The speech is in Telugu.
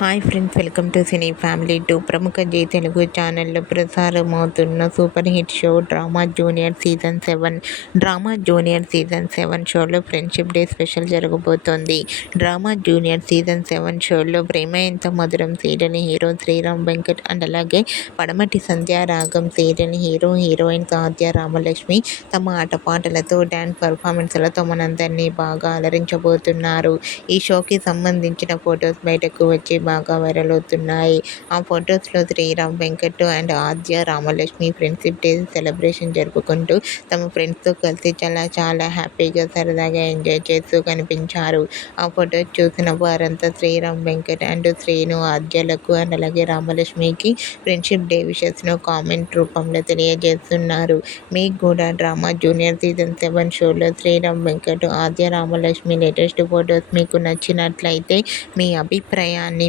Hi friends welcome to cine family two. ప్రముఖ జీ తెలుగు ఛానల్లో ప్రసారమవుతున్న super hit show drama junior season seven. Drama junior season seven షోలో ఫ్రెండ్షిప్ డే స్పెషల్ జరగబోతోంది. డ్రామా జూనియర్ సీజన్ సెవెన్ షోలో Prema Entha Madhuram serial hero Sreeram Venkat and అలాగే Padamati Sandhyaragam serial hero heroine సాధ్య రామలక్ష్మి తమ ఆటపాటలతో డ్యాన్స్ పర్ఫార్మెన్స్లతో మనందరినీ బాగా అలరించబోతున్నారు. ఈ షోకి సంబంధించిన ఫొటోస్ బయటకు వచ్చి బాగా వైరల్ అవుతున్నాయి. ఆ ఫొటోస్లో Sreeram Venkat and Aadya Ramalakshmi friendship day celebration జరుపుకుంటూ తమ ఫ్రెండ్స్తో కలిసి చాలా చాలా హ్యాపీగా సరదాగా ఎంజాయ్ చేస్తూ కనిపించారు. ఆ ఫొటో చూసిన వారంతా శ్రీరామ్ వెంకట్ అండ్ శ్రీను ఆద్యలకు అండ్ అలాగే రామలక్ష్మికి ఫ్రెండ్షిప్ డే విషెస్ను కామెంట్ రూపంలో తెలియజేస్తున్నారు. మీకు కూడా డ్రామా జూనియర్ సీజన్ సెవెన్ షోలో శ్రీరామ్ వెంకట్ ఆద్య రామలక్ష్మి లేటెస్ట్ ఫొటోస్ మీకు నచ్చినట్లయితే మీ అభిప్రాయాన్ని